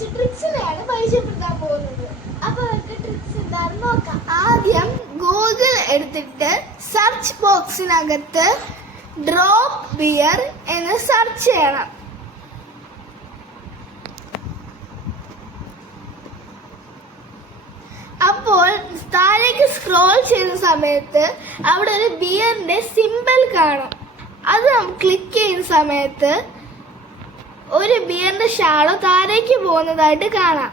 കുറച്ച് ട്രിക്സിനെയാണ് പരിചയപ്പെടുത്താൻ പോകുന്നത്. അപ്പൊ അവർക്ക് ട്രിക്സ് എന്താണെന്ന് നോക്കാം. ആദ്യം ഗൂഗിൾ എടുത്തിട്ട് സെർച്ച് ബോക്സിനകത്ത് ഡ്രോപ്പ് ബിയർ എന്ന് സെർച്ച് ചെയ്യണം. അപ്പോൾ താഴേക്ക് സ്ക്രോൾ ചെയ്യുന്ന സമയത്ത് അവിടെ ഒരു ബിയറിന്റെ സിമ്പിൾ കാണും. അത് ക്ലിക്ക് ചെയ്യുന്ന സമയത്ത് ഒരു ബിയറിന്റെ ഷാഡോ താഴേക്ക് പോകുന്നതായിട്ട് കാണാം.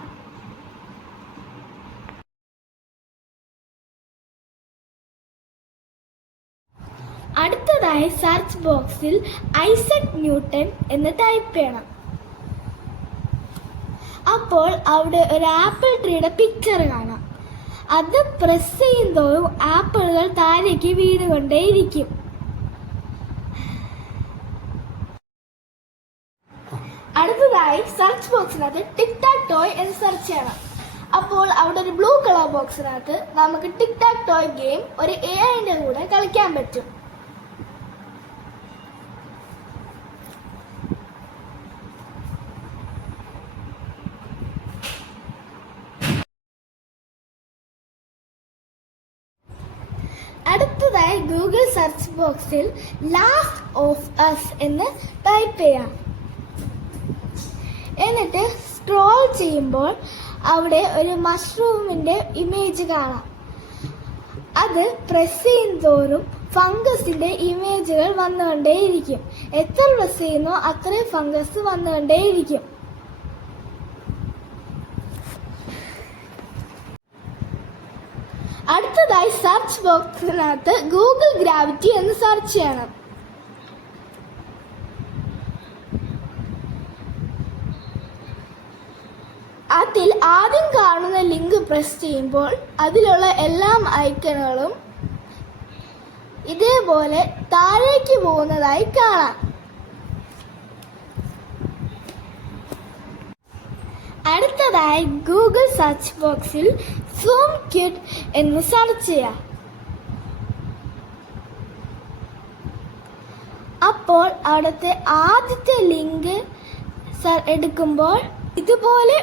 അടുത്തതായി സെർച്ച് ബോക്സിൽ ഐസക് ന്യൂട്ടൺ എന്ന് ടൈപ്പ് ചെയ്യണം. അപ്പോൾ അവിടെ ഒരു ആപ്പിൾ ട്രീയുടെ പിക്ചർ കാണാം. അത് പ്രസ് ചെയ്യുമ്പോഴും ആപ്പിളുകൾ താഴേക്ക് വീണുകൊണ്ടേയിരിക്കും. അടുത്തതായി സെർച്ച് ബോക്സിനകത്ത് ടിക് ടാക് ടോയ് എന്ന് സെർച്ച് ചെയ്യണം. അപ്പോൾ അവിടെ ഒരു ബ്ലൂ കളർ ബോക്സിനകത്ത് നമുക്ക് ടിക് ടാക് ടോയ് ഗെയിം ഒരു AI-ന്റെ കൂടെ കളിക്കാൻ പറ്റും. അടുത്തതായി ഗൂഗിൾ സെർച്ച് ബോക്സിൽ ലാസ്റ്റ് ഓഫ് അസ് എന്ന് ടൈപ്പ് ചെയ്യാം. എന്നിട്ട് സ്ക്രോൾ ചെയ്യുമ്പോൾ അവിടെ ഒരു മഷ്റൂമിന്റെ ഇമേജ് കാണാം. അത് പ്രസ് ചെയ്യുന്തോറും ഫംഗസിന്റെ ഇമേജുകൾ വന്നുകൊണ്ടേയിരിക്കും. എത്ര പ്രസ് ചെയ്യുന്നോ അത്രയും ഫംഗസ് വന്നുകൊണ്ടേയിരിക്കും. അടുത്തതായി സെർച്ച് ബോക്സിനകത്ത് ഗൂഗിൾ ഗ്രാവിറ്റി എന്ന് സെർച്ച് ചെയ്യണം. അതിൽ ആദ്യം കാണുന്ന ലിങ്ക് പ്രസ് ചെയ്യുമ്പോൾ അതിലുള്ള എല്ലാ ഐക്കണുകളും ഇതേപോലെ താഴേക്ക് പോകുന്നതായി കാണാം. അടുത്തതായി ഗൂഗിൾ സെർച്ച് ബോക്സിൽ സൂം ക്യൂട്ട് എന്ന് സെർച്ച് ചെയ്യാം. അപ്പോൾ അവിടുത്തെ ആദ്യത്തെ ലിങ്ക് എടുക്കുമ്പോൾ ഇതുപോലെ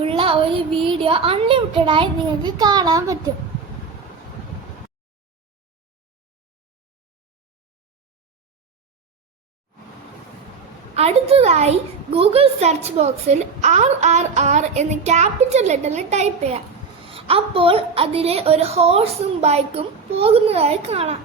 ഉള്ള ഒരു വീഡിയോ അൺലിമിറ്റഡായി നിങ്ങൾക്ക് കാണാൻ പറ്റും. അടുത്തതായി ഗൂഗിൾ സെർച്ച് ബോക്സിൽ RRR എന്ന് ക്യാപിറ്റൽ ലെറ്ററിൽ ടൈപ്പ് ചെയ്യാം. അപ്പോൾ അതിലെ ഒരു ഹോഴ്സും ബൈക്കും പോകുന്നതായി കാണാം.